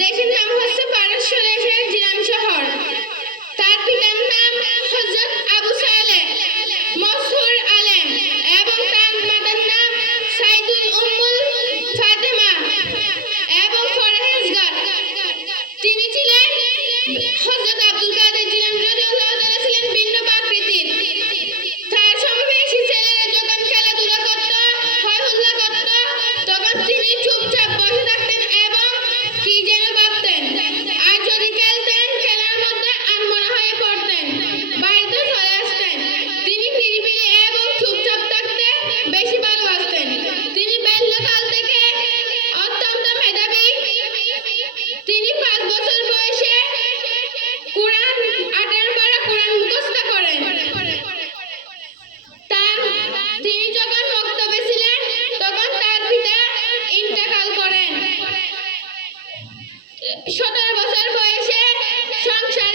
দেশের নাম হচ্ছে পারস্য সতেরো বছর বয়সে সংসার